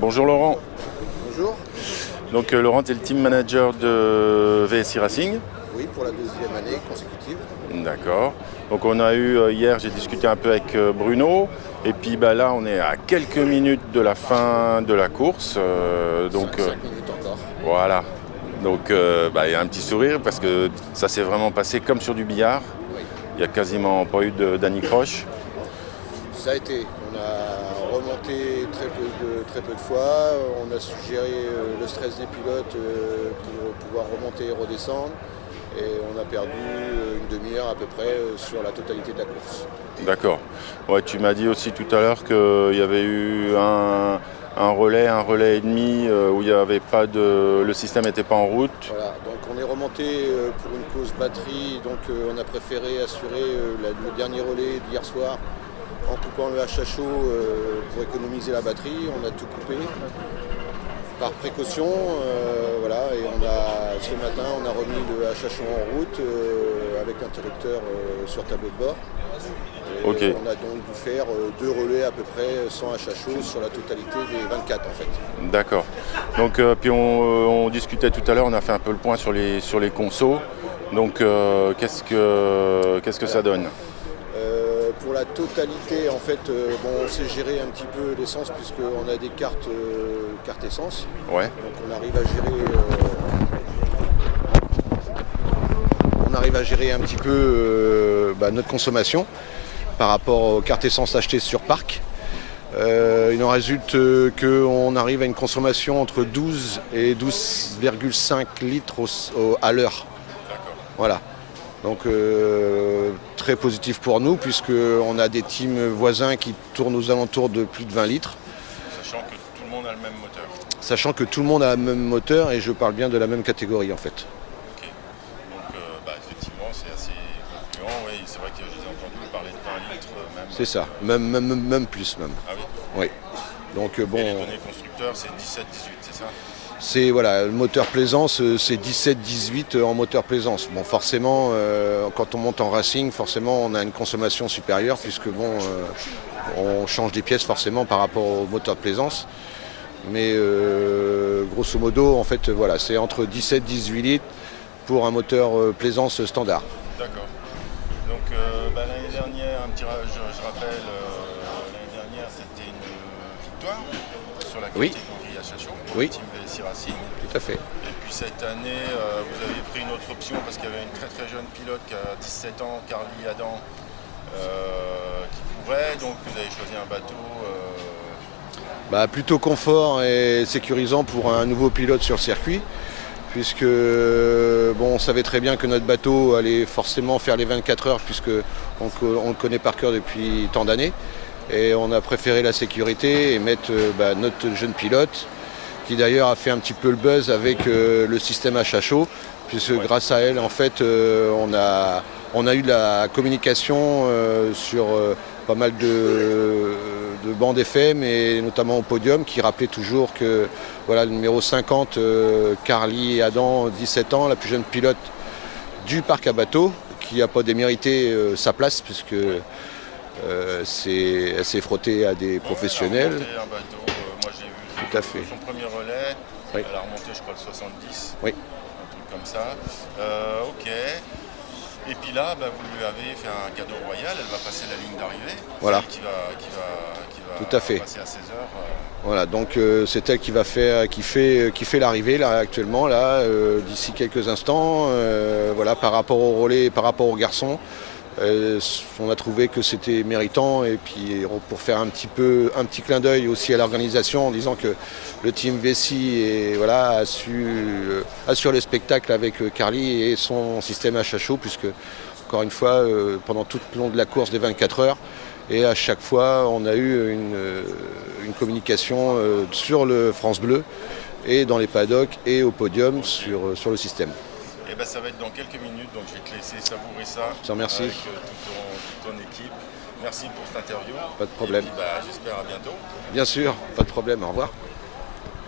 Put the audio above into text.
Bonjour Laurent. Bonjour. Donc Laurent, tu es le team manager de VSI Racing. Oui, pour la deuxième année consécutive. D'accord. Donc on a eu hier, j'ai discuté un peu avec Bruno. Et puis là, on est à quelques minutes de la fin de la course. 5 minutes encore. Voilà. Donc il y a un petit sourire parce que ça s'est vraiment passé comme sur du billard. Oui. Il n'y a quasiment pas eu d'anicroche. Ça a été. On a remonté très peu de fois. On a suggéré le stress des pilotes pour pouvoir remonter et redescendre. Et on a perdu une demi-heure à peu près sur la totalité de la course. D'accord. Ouais, tu m'as dit aussi tout à l'heure qu'il y avait eu un relais et demi où il y avait pas de, le système n'était pas en route. Voilà, donc on est remonté pour une cause batterie, donc on a préféré assurer le dernier relais d'hier soir en coupant le HHO pour économiser la batterie. On a tout coupé par précaution, voilà, et ce matin on a remis le HHO en route avec l'interrupteur sur tableau de bord. Et Ok. on a donc dû faire 2 relais à peu près sans HHO sur la totalité des 24 en fait. D'accord. Donc puis on discutait tout à l'heure, on a fait un peu le point sur les consos. Donc qu'est-ce que ça donne? Pour la totalité, en fait, on sait gérer un petit peu l'essence puisqu'on a des cartes essence. Ouais. Donc on arrive à gérer un petit peu notre consommation par rapport aux cartes essence achetées sur parc. Il en résulte qu'on arrive à une consommation entre 12 et 12,5 litres à l'heure. Voilà. Donc très positif pour nous puisqu'on a des teams voisins qui tournent aux alentours de plus de 20 litres. Sachant que tout le monde a le même moteur. Sachant que tout le monde a le même moteur et je parle bien de la même catégorie en fait. Ok. Donc effectivement c'est assez concluant. Oui, c'est vrai que j'ai entendu parler de 20 litres même. C'est ça, même plus même. Ah oui. Oui. Donc Et les données constructeurs c'est 17-18, c'est ça? C'est voilà, le moteur plaisance, c'est 17-18 en moteur plaisance. Bon, forcément, quand on monte en racing, forcément, on a une consommation supérieure puisque on change des pièces forcément par rapport au moteur de plaisance. Mais grosso modo, en fait, voilà, c'est entre 17-18 litres pour un moteur plaisance standard. D'accord. Donc l'année dernière, je rappelle, l'année dernière c'était une victoire sur la Oui. catégorie HHO, Oui. Team VSI Racing. Tout à fait. Et puis cette année, vous avez pris une autre option parce qu'il y avait une très très jeune pilote qui a 17 ans, Carly Adam, qui courait. Donc vous avez choisi un bateau. Plutôt confort et sécurisant pour un nouveau pilote sur le circuit. Puisque on savait très bien que notre bateau allait forcément faire les 24 heures puisque on le connaît par cœur depuis tant d'années. Et on a préféré la sécurité et mettre notre jeune pilote, qui d'ailleurs a fait un petit peu le buzz avec le système HHO, puisque grâce à elle, en fait, on a eu de la communication sur pas mal de bandes FM et notamment au podium, qui rappelait toujours que voilà, le numéro 50, Carly Adam, 17 ans, la plus jeune pilote du parc à bateau, qui n'a pas démérité sa place, puisque elle s'est frottée à des professionnels. Elle a remonté un bateau, moi j'ai vu Tout à fait. son premier relais, Oui. elle a remonté je crois le 70, Oui. un truc comme ça. Ok. Et puis là, vous lui avez fait un cadeau royal, elle va passer la ligne d'arrivée. Voilà. C'est elle qui va Tout à fait. passer à 16 heures. Voilà, donc c'est elle qui fait l'arrivée là actuellement là d'ici quelques instants. Voilà, par rapport au relais, par rapport aux garçons, on a trouvé que c'était méritant et puis pour faire un petit clin d'œil aussi à l'organisation en disant que le team VSI assure le spectacle avec Carly et son système HHO puisque encore une fois pendant tout le long de la course des 24 heures. Et à chaque fois, on a eu une communication sur le France Bleu et dans les paddocks et au podium sur le système. Et ça va être dans quelques minutes, donc je vais te laisser savourer ça. Je te remercie. Avec toute ton équipe. Merci pour cette interview. Pas de problème. Et puis, j'espère à bientôt. Bien sûr, pas de problème. Au revoir.